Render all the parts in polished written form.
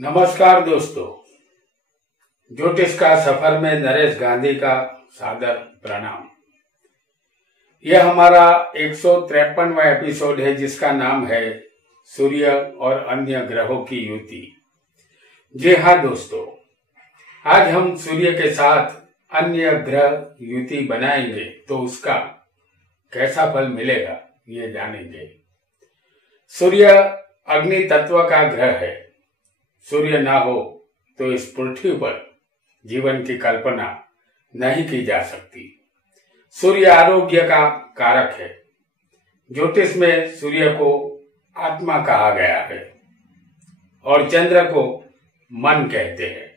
नमस्कार दोस्तों, ज्योतिष का सफर में नरेश गांधी का सादर प्रणाम। यह हमारा 153वां एपिसोड है जिसका नाम है सूर्य और अन्य ग्रहों की युति। जी हाँ दोस्तों, आज हम सूर्य के साथ अन्य ग्रह युति बनाएंगे तो उसका कैसा फल मिलेगा ये जानेंगे। सूर्य अग्नि तत्व का ग्रह है। सूर्य ना हो तो इस पृथ्वी पर जीवन की कल्पना नहीं की जा सकती। सूर्य आरोग्य का कारक है। ज्योतिष में सूर्य को आत्मा कहा गया है और चंद्र को मन कहते हैं।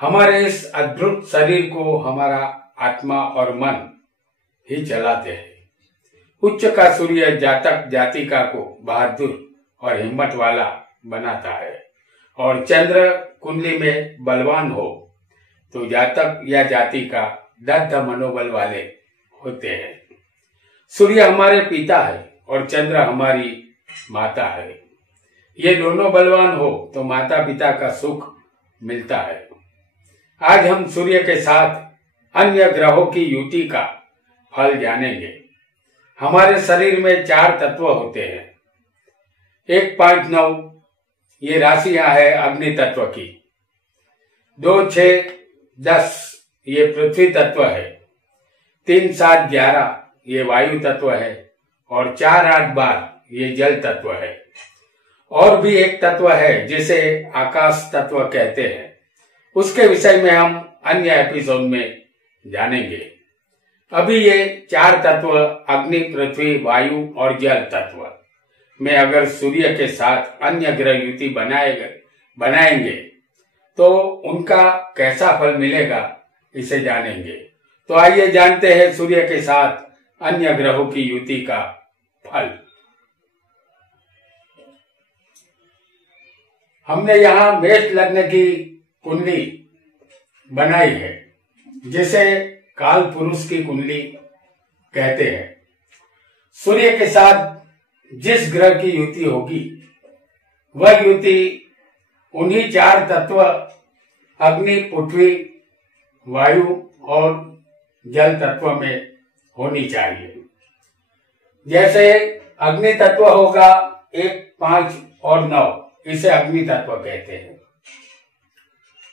हमारे इस अद्भुत शरीर को हमारा आत्मा और मन ही चलाते हैं। उच्च का सूर्य जातक जातिका को बहादुर और हिम्मत वाला बनाता है और चंद्र कुंडली में बलवान हो तो जातक या जाति का दृढ़ मनोबल वाले होते हैं। सूर्य हमारे पिता है और चंद्र हमारी माता है। ये दोनों बलवान हो तो माता पिता का सुख मिलता है। आज हम सूर्य के साथ अन्य ग्रहों की युति का फल जानेंगे। हमारे शरीर में 4 तत्व होते हैं। 1, 5, 9 ये राशियां है अग्नि तत्व की। 2, 6, 10 ये पृथ्वी तत्व है। 3, 7, 11 ये वायु तत्व है और 4, 8, 12 ये जल तत्व है। और भी एक तत्व है जिसे आकाश तत्व कहते हैं। उसके विषय में हम अन्य एपिसोड में जानेंगे। अभी ये 4 तत्व अग्नि, पृथ्वी, वायु और जल तत्व में अगर सूर्य के साथ अन्य ग्रह युति बनाएंगे तो उनका कैसा फल मिलेगा इसे जानेंगे। तो आइए जानते हैं सूर्य के साथ अन्य ग्रहों की युति का फल। हमने यहाँ मेष लग्न की कुंडली बनाई है जिसे काल पुरुष की कुंडली कहते हैं। सूर्य के साथ जिस ग्रह की युति होगी वह युति उन्हीं 4 तत्व अग्नि, पृथ्वी, वायु और जल तत्व में होनी चाहिए। जैसे अग्नि तत्व होगा 1, 5 और 9 इसे अग्नि तत्व कहते हैं।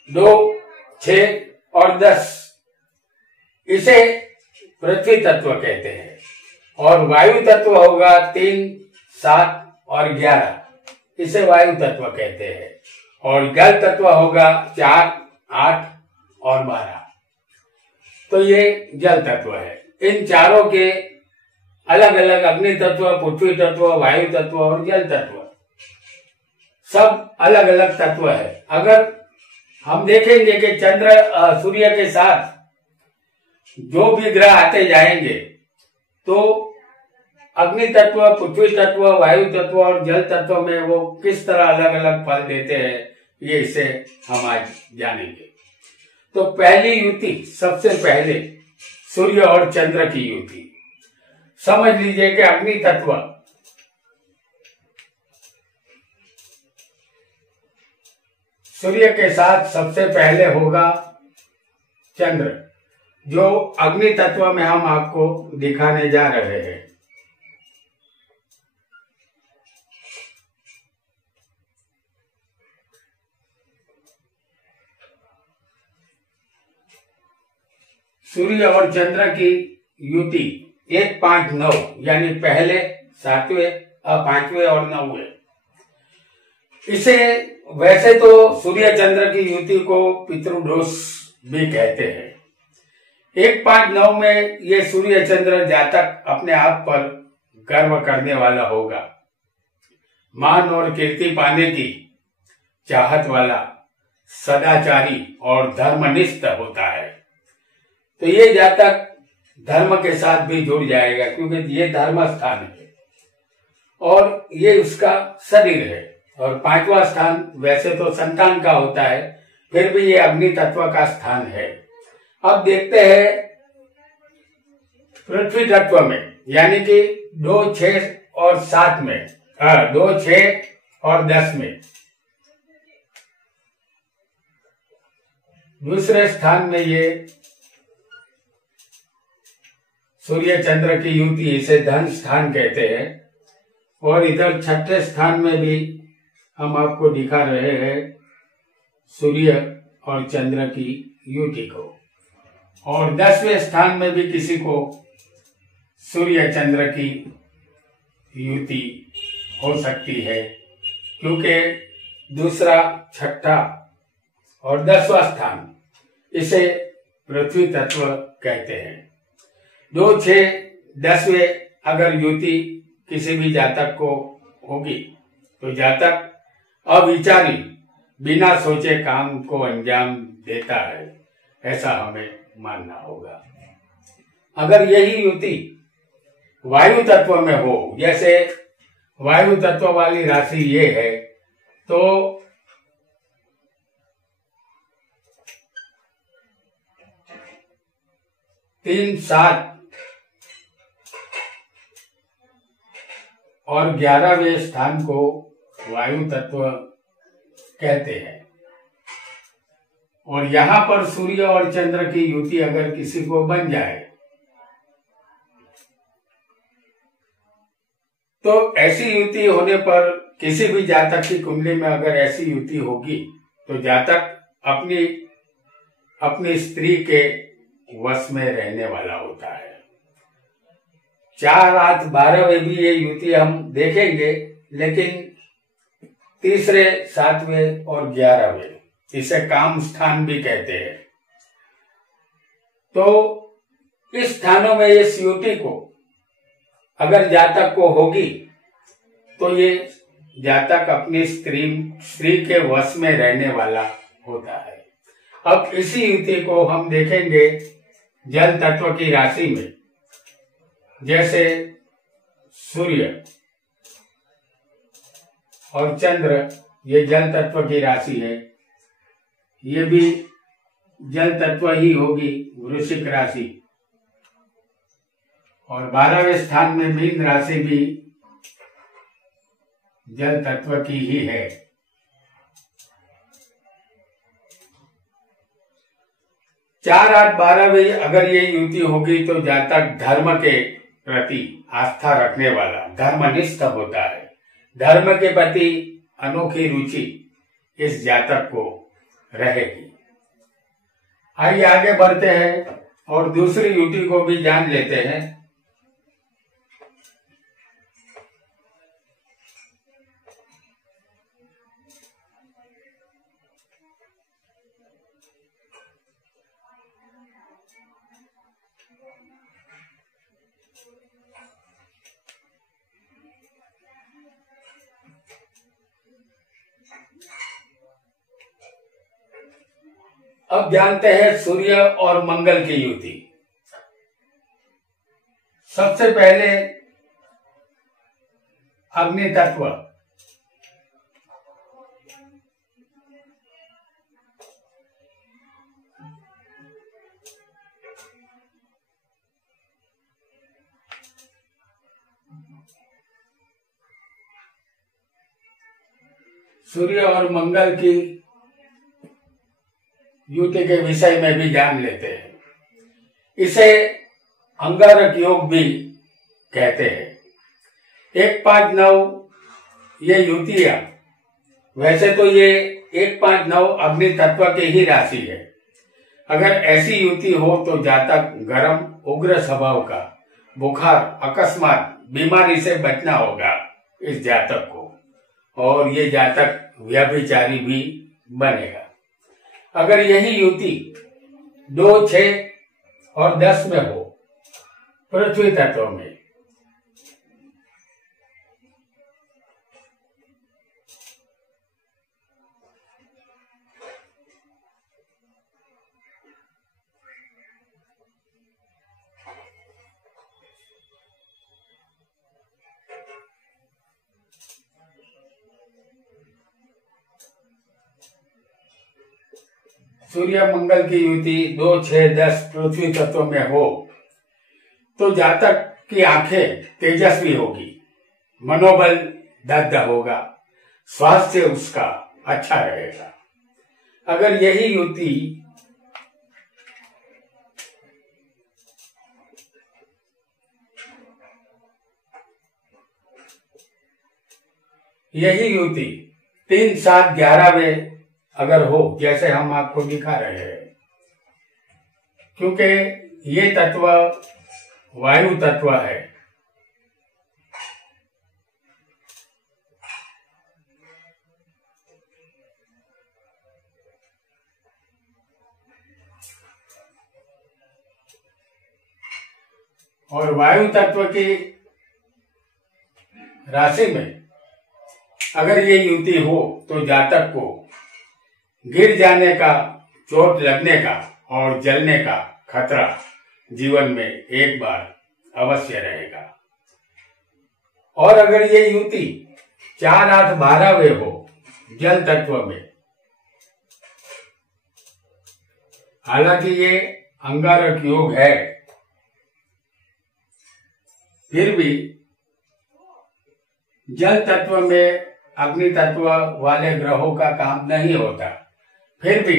2, 6 और 10 इसे पृथ्वी तत्व कहते हैं और वायु तत्व होगा 3, 7 और 11 इसे वायु तत्व कहते हैं और जल तत्व होगा 4, 8 और 12 तो ये जल तत्व है। इन चारों के अलग अलग अग्नि तत्व, पृथ्वी तत्व, वायु तत्व और जल तत्व सब अलग अलग तत्व है। अगर हम देखेंगे कि सूर्य के साथ जो भी ग्रह आते जाएंगे तो अग्नि तत्व, पृथ्वी तत्व, वायु तत्व और जल तत्व में वो किस तरह अलग अलग फल देते हैं ये इसे हम आज जानेंगे। तो पहली युति, सबसे पहले सूर्य और चंद्र की युति। समझ लीजिए कि अग्नि तत्व सूर्य के साथ सबसे पहले होगा चंद्र, जो अग्नि तत्व में हम आपको दिखाने जा रहे हैं। सूर्य और चंद्र की युति 1, 5, 9 यानी पहले 7वें, 5वें और 9वें। इसे वैसे तो सूर्य चंद्र की युति को पितृदोष भी कहते हैं। 1, 5, 9 में ये सूर्य चंद्र जातक अपने आप पर गर्व करने वाला होगा। मान और कीर्ति पाने की चाहत वाला, सदाचारी और धर्मनिष्ठ होता है। तो ये जातक धर्म के साथ भी जुड़ जाएगा क्योंकि ये धर्म स्थान है और ये उसका शरीर है। और 5वां स्थान वैसे तो संतान का होता है, फिर भी ये अग्नि तत्व का स्थान है। अब देखते हैं पृथ्वी तत्व में, यानी कि 2, 6 और 7 में, 2, 6 और 10 में दूसरे स्थान में ये सूर्य चंद्र की युति, इसे धन स्थान कहते हैं। और इधर छठे स्थान में भी हम आपको दिखा रहे हैं सूर्य और चंद्र की युति को। और 10वें स्थान में भी किसी को सूर्य चंद्र की युति हो सकती है, क्योंकि दूसरा, छठा और 10वां स्थान इसे पृथ्वी तत्व कहते हैं। 2, 6, 10वें अगर युति किसी भी जातक को होगी तो जातक अविचारी बिना सोचे काम को अंजाम देता है, ऐसा हमें मानना होगा। अगर यही युति वायु तत्व में हो, जैसे वायु तत्व वाली राशि ये है, तो 3, 7 और 11वें स्थान को वायु तत्व कहते हैं। और यहां पर सूर्य और चंद्र की युति अगर किसी को बन जाए तो ऐसी युति होने पर किसी भी जातक की कुंडली में अगर ऐसी युति होगी तो जातक अपनी स्त्री के वश में रहने वाला होता है। 4, 8, 12वें भी ये युति हम देखेंगे, लेकिन 3, 7वें और 11वें इसे काम स्थान भी कहते हैं। तो इस स्थानों में इस युति को अगर जातक को होगी तो ये जातक अपनी स्त्री के वश में रहने वाला होता है। अब इसी युति को हम देखेंगे जल तत्व की राशि में, जैसे सूर्य और चंद्र, ये जल तत्व की राशि है, ये भी जल तत्व ही होगी, वृश्चिक राशि। और 12वें स्थान में मीन राशि भी जल तत्व की ही है। 4, 8, 12वें अगर ये युति होगी तो जातक धर्म के प्रति आस्था रखने वाला, धर्मनिष्ठ होता है। धर्म के प्रति अनोखी रुचि इस जातक को रहेगी। आइए आगे बढ़ते हैं और दूसरी युति को भी जान लेते हैं। अब जानते हैं सूर्य और मंगल की युति। सबसे पहले अग्नि तत्व। सूर्य और मंगल की युति के विषय में भी जान लेते हैं। इसे अंगारक योग भी कहते हैं। 1, 5, 9 ये युतियां, वैसे तो ये 1, 5, 9 अग्नि तत्व की ही राशि है। अगर ऐसी युति हो तो जातक गर्म उग्र स्वभाव का, बुखार, अकस्मात बीमारी से बचना होगा इस जातक को, और ये जातक व्यभिचारी भी बनेगा। अगर यही युति 2, 6 और 10 में हो पृथ्वी तत्व में, सूर्य मंगल की युति 2, 6, 10 पृथ्वी तत्व में हो तो जातक की आंखें तेजस्वी होगी, मनोबल दृढ़ होगा, स्वास्थ्य उसका अच्छा रहेगा। अगर यही युति यही युति 3, 7, 11वें अगर हो, जैसे हम आपको दिखा रहे हैं, क्योंकि ये तत्व वायु तत्व है, और वायु तत्व की राशि में अगर ये युति हो तो जातक को गिर जाने का, चोट लगने का और जलने का खतरा जीवन में एक बार अवश्य रहेगा। और अगर ये युति 4, 8, 12वें हो जल तत्व में, हालांकि ये अंगारक योग है, फिर भी जल तत्व में अग्नि तत्व वाले ग्रहों का काम नहीं होता, फिर भी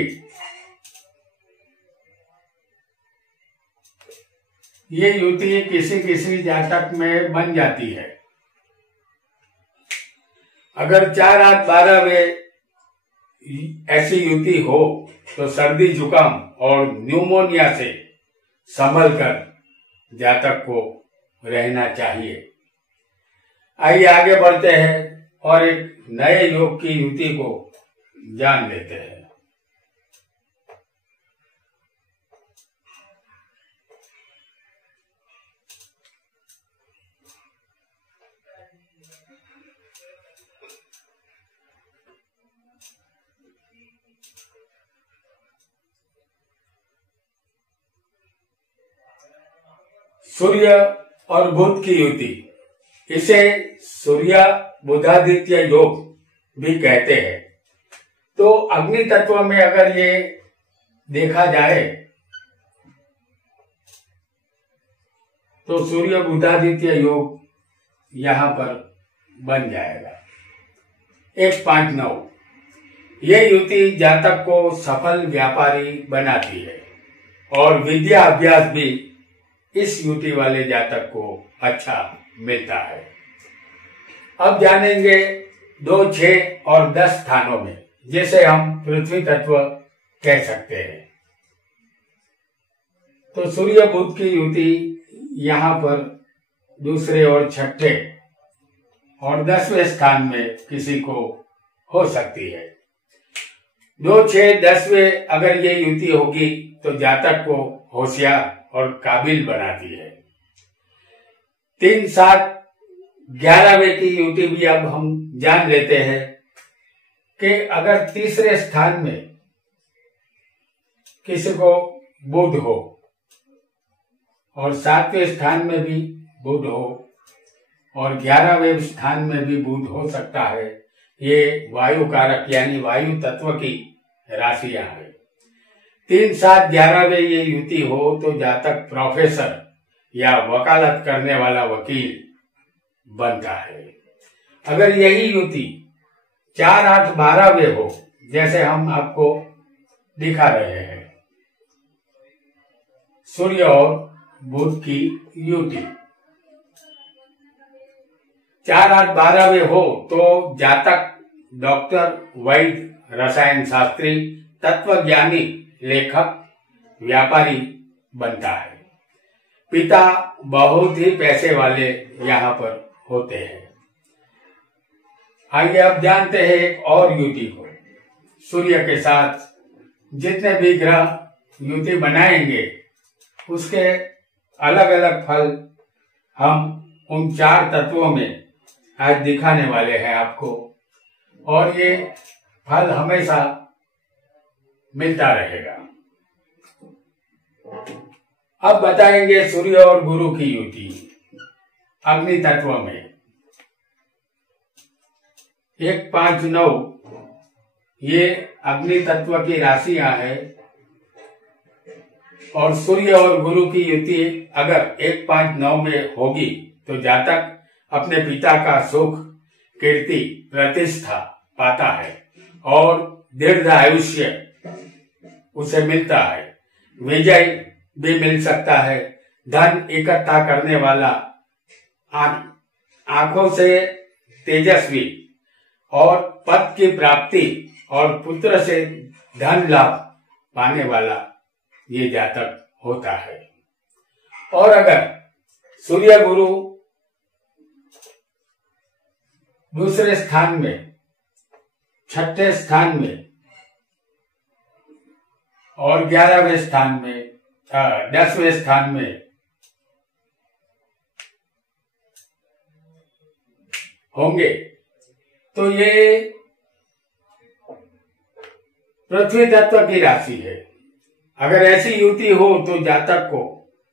ये युति किसी किसी जातक में बन जाती है। अगर 4, 8, 12वें ऐसी युति हो तो सर्दी जुकाम और न्यूमोनिया से संभल कर जातक को रहना चाहिए। आइए आगे बढ़ते हैं और एक नए योग की युति को जान लेते हैं। सूर्य और बुध की युति, इसे सूर्य बुधादित्य योग भी कहते हैं। तो अग्नि तत्व में अगर ये देखा जाए तो सूर्य बुधादित्य योग यहां पर बन जाएगा। 1, 5, 9 ये युति जातक को सफल व्यापारी बनाती है और विद्या अभ्यास भी इस युति वाले जातक को अच्छा मिलता है। अब जानेंगे 2, 6 और 10 स्थानों में, जिसे हम पृथ्वी तत्व कह सकते हैं। तो सूर्य बुध की युति यहाँ पर दूसरे और छठे और 10वें स्थान में किसी को हो सकती है। 2, 6, 10वें अगर ये युति होगी तो जातक को होशियार और काबिल बनाती है। 3, 7, 11वें की युति भी अब हम जान लेते हैं कि अगर तीसरे स्थान में किसी को बुध हो और 7वें स्थान में भी बुध हो और 11वें स्थान में भी बुध हो सकता है, ये वायु कारक यानी वायु तत्व की राशियां हैं। 3, 7, 11वें ये युति हो तो जातक प्रोफेसर या वकालत करने वाला वकील बनता है। अगर यही युति 4, 8, 12वें हो, जैसे हम आपको दिखा रहे हैं, सूर्य और बुध की युति 4, 8, 12वें हो तो जातक डॉक्टर, वैद्य, रसायन शास्त्री, तत्वज्ञानी, लेखक, व्यापारी बनता है। पिता बहुत ही पैसे वाले यहाँ पर होते हैं। आइए अब जानते हैं एक और युति को। सूर्य के साथ जितने भी ग्रह युति बनाएंगे उसके अलग अलग फल हम उन 4 तत्वों में आज दिखाने वाले हैं आपको, और ये फल हमेशा मिलता रहेगा। अब बताएंगे सूर्य और गुरु की युति अग्नि तत्व में। 1, 5, 9 ये अग्नि तत्व की राशियां हैं और सूर्य और गुरु की युति अगर 1, 5, 9 में होगी तो जातक अपने पिता का सुख, कीर्ति, प्रतिष्ठा पाता है और दीर्घ आयुष्य उसे मिलता है। विजय भी मिल सकता है। धन इकट्ठा करने वाला, आंखों से तेजस्वी, और पद की प्राप्ति और पुत्र से धन लाभ पाने वाला ये जातक होता है। और अगर सूर्य गुरु दूसरे स्थान में, छठे स्थान में और 11वें स्थान में, 10वें स्थान में होंगे तो ये पृथ्वी तत्व की राशि है। अगर ऐसी युति हो तो जातक को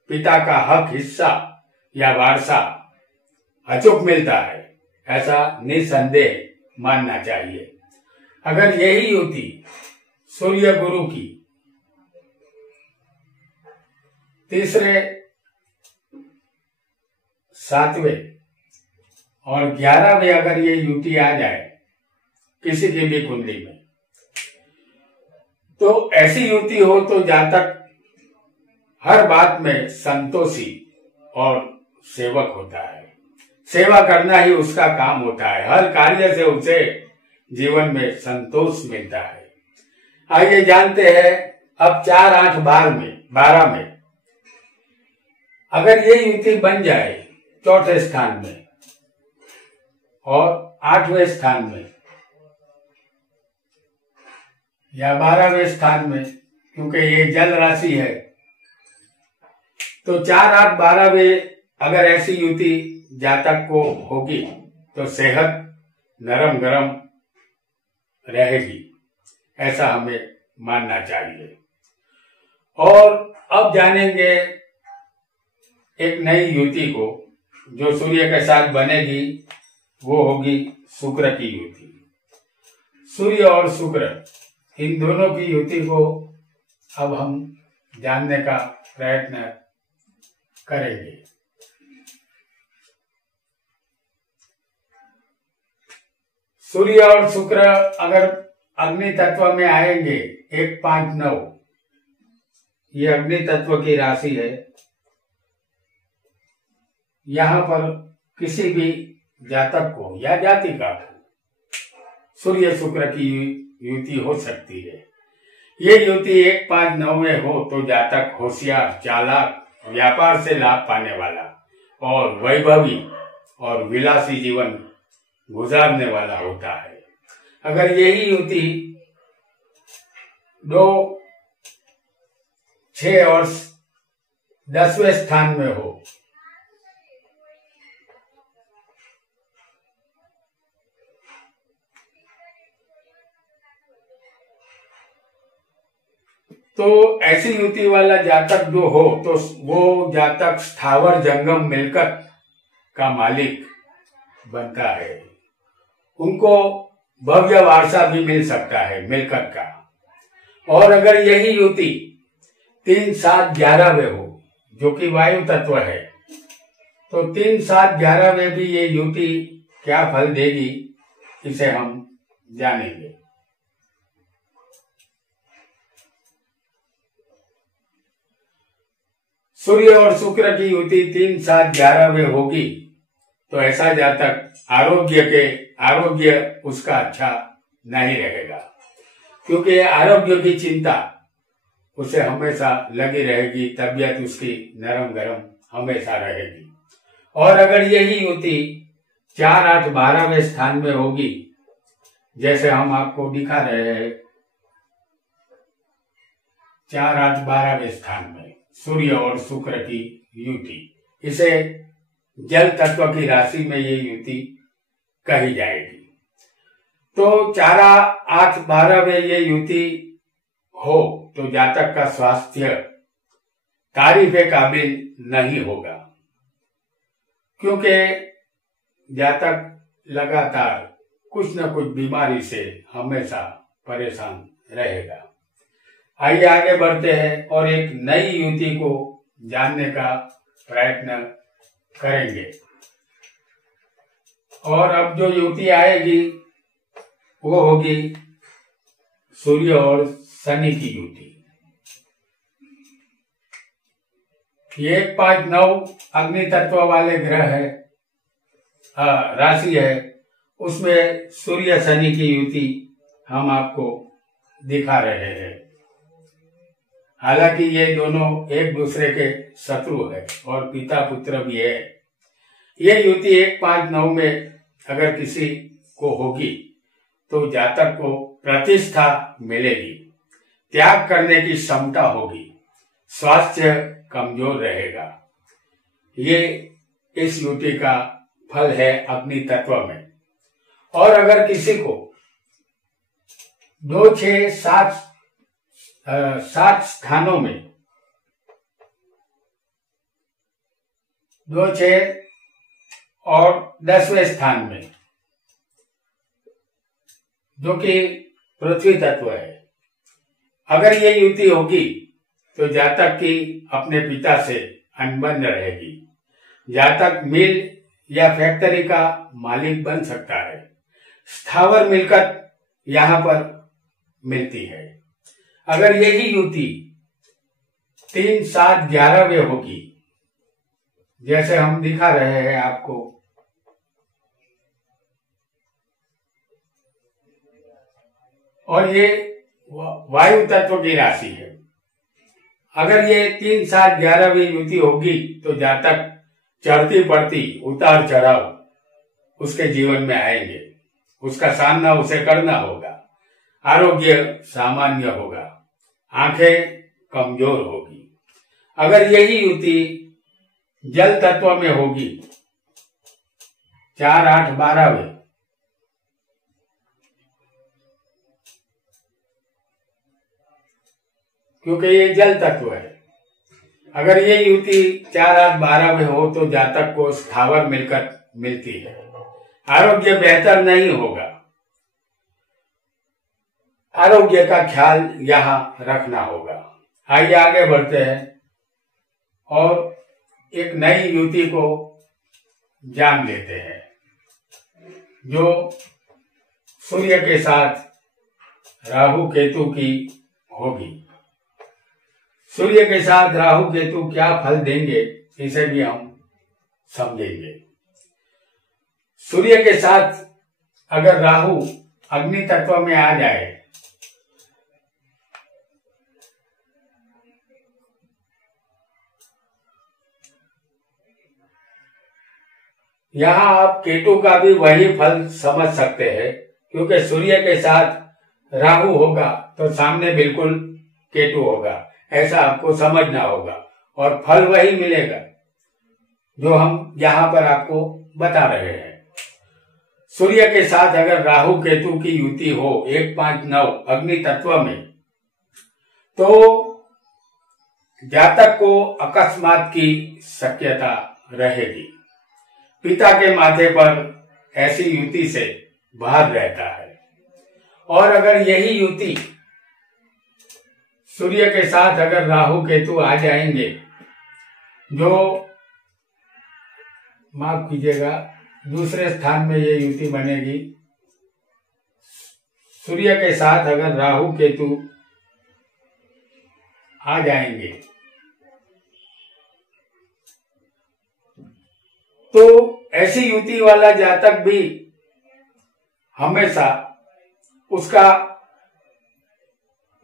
पिता का हक, हिस्सा या वारसा अचूक मिलता है, ऐसा निसंदेह मानना चाहिए। अगर यही युति सूर्य गुरु की तीसरे, 7वें और 11वें अगर ये युति आ जाए किसी की भी कुंडली में, तो ऐसी युति हो तो जातक हर बात में संतोषी और सेवक होता है। सेवा करना ही उसका काम होता है। हर कार्य से उसे जीवन में संतोष मिलता है। आइए जानते हैं अब 4, 8, 12 में अगर ये युति बन जाए चौथे स्थान में और 8वें स्थान में या 12वें स्थान में, क्योंकि ये जल राशि है, तो 4, 8, 12वें अगर ऐसी युति जातक को होगी तो सेहत नरम गरम रहेगी, ऐसा हमें मानना चाहिए। और अब जानेंगे एक नई युति को जो सूर्य के साथ बनेगी, वो होगी शुक्र की युति। सूर्य और शुक्र, इन दोनों की युति को अब हम जानने का प्रयत्न करेंगे। सूर्य और शुक्र अगर अग्नि तत्व में आएंगे, 1, 5, 9, ये अग्नि तत्व की राशि है। यहाँ पर किसी भी जातक को या जातिका को सूर्य शुक्र की युति हो सकती है। ये युति 1, 5, 9 में हो तो जातक होशियार, चालाक, व्यापार से लाभ पाने वाला और वैभवी और विलासी जीवन गुजारने वाला होता है। अगर यही युति 2, 6 और 10वें स्थान में हो तो ऐसी युति वाला जातक जो हो तो वो जातक स्थावर जंगम मिलकत का मालिक बनता है। उनको भव्य वारसा भी मिल सकता है मिलकत का। और अगर यही युति 3, 7, 11 में हो, जो कि वायु तत्व है, तो 3, 7, 11 में भी ये युति क्या फल देगी, इसे हम जानेंगे। सूर्य और शुक्र की युति 3, 7, 11 में होगी तो ऐसा जातक आरोग्य उसका अच्छा नहीं रहेगा, क्योंकि आरोग्य की चिंता उसे हमेशा लगी रहेगी, तबीयत उसकी नरम गरम हमेशा रहेगी। और अगर यही युति 4, 8, 12वें स्थान में होगी, जैसे हम आपको दिखा रहे हैं 4, 8, 12वें स्थान में सूर्य और शुक्र की युति, इसे जल तत्व की राशि में ये युति कही जाएगी। तो 4, 8, 12 में ये युति हो तो जातक का स्वास्थ्य तारीफ काबिल नहीं होगा, क्योंकि जातक लगातार कुछ न कुछ बीमारी से हमेशा परेशान रहेगा। आइए आगे बढ़ते हैं और एक नई युति को जानने का प्रयत्न करेंगे। और अब जो युति आएगी वो होगी सूर्य और शनि की युति। 1, 5, 9 अग्नि तत्व वाले ग्रह है, राशि है, उसमें सूर्य शनि की युति हम आपको दिखा रहे हैं। हालांकि ये दोनों एक दूसरे के शत्रु है और पिता पुत्र भी है। ये युति 1-5-9 में अगर किसी को होगी तो जातक को प्रतिष्ठा मिलेगी, त्याग करने की क्षमता होगी, स्वास्थ्य कमजोर रहेगा। ये इस युति का फल है अग्नि तत्व में। और अगर किसी को 2, 6, 7 स्थानों में 2, 6 और 10वें स्थान में, जो कि पृथ्वी तत्व है, अगर ये युति होगी तो जातक की अपने पिता से अनबन रहेगी। जातक मिल या फैक्ट्री का मालिक बन सकता है। स्थावर मिलकत यहां पर मिलती है। अगर यही युति 3, 7, 11 में होगी, जैसे हम दिखा रहे हैं आपको, और ये वायु तत्व की राशि है। अगर ये 3, 7, 11वीं युति होगी तो जातक चढ़ती पड़ती उतार चढ़ाव उसके जीवन में आएंगे। उसका सामना उसे करना होगा। आरोग्य सामान्य होगा, आंखें कमजोर होगी। अगर यही युति जल तत्व में होगी, 4, 8, 12 में, क्योंकि ये जल तत्व है। अगर ये युति 4, 8, 12 में हो तो जातक को स्थावर मिलकत मिलती है। आरोग्य बेहतर नहीं होगा। आरोग्य का ख्याल यहां रखना होगा। आइए आगे बढ़ते हैं और एक नई युति को जान लेते हैं, जो सूर्य के साथ राहु केतु की होगी। सूर्य के साथ राहु केतु क्या फल देंगे, इसे भी हम समझेंगे। सूर्य के साथ अगर राहु अग्नि तत्व में आ जाए, यहां आप केतु का भी वही फल समझ सकते हैं, क्योंकि सूर्य के साथ राहु होगा तो सामने बिल्कुल केतु होगा, ऐसा आपको समझना होगा और फल वही मिलेगा जो हम यहां पर आपको बता रहे हैं। सूर्य के साथ अगर राहु केतु की युति हो 1, 5, 9 अग्नि तत्व में, तो जातक को अकस्मात की शक्यता रहेगी। पिता के माथे पर ऐसी युति से भार रहता है। और अगर यही युति सूर्य के साथ अगर राहु केतु आ जाएंगे, जो माफ कीजिएगा दूसरे स्थान में ये युति बनेगी। सूर्य के साथ अगर राहु केतु आ जाएंगे तो ऐसी युति वाला जातक भी हमेशा उसका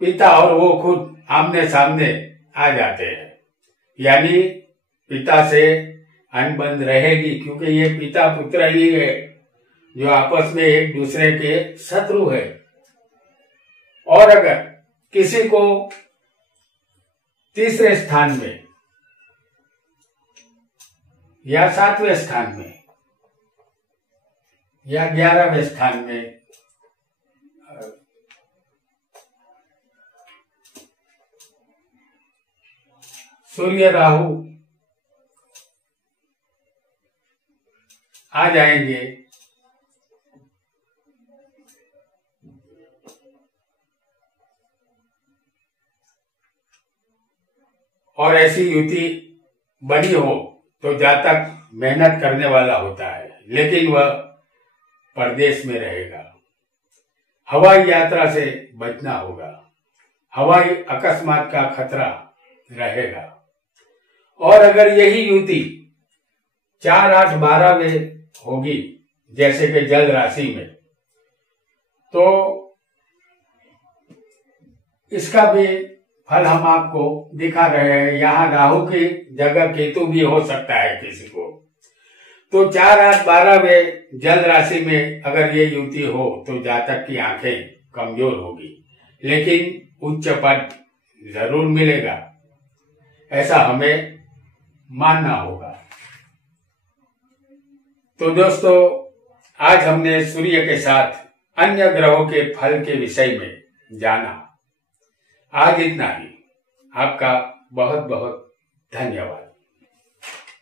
पिता और वो खुद आमने सामने आ जाते हैं, यानी पिता से अनबन रहेगी, क्योंकि ये पिता पुत्र ही है जो आपस में एक दूसरे के शत्रु है। और अगर किसी को तीसरे स्थान में या 7वें स्थान में या 11वें स्थान में सूर्य राहु आ जाएंगे, और ऐसी युति बनी हो तो जातक मेहनत करने वाला होता है, लेकिन वह परदेश में रहेगा। हवाई यात्रा से बचना होगा। हवाई अकस्मात का खतरा रहेगा। और अगर यही युति 4, 8, 12 में होगी, जैसे कि जल राशि में, तो इसका भी फल हम आपको दिखा रहे हैं। यहाँ राहु की जगह केतु भी हो सकता है किसी को। तो 4, 8, 12वें जल राशि में अगर ये युति हो तो जातक की आंखें कमजोर होगी, लेकिन उच्च पद जरूर मिलेगा, ऐसा हमें मानना होगा। तो दोस्तों, आज हमने सूर्य के साथ अन्य ग्रहों के फल के विषय में जाना। आज इतना ही। आपका बहुत बहुत धन्यवाद।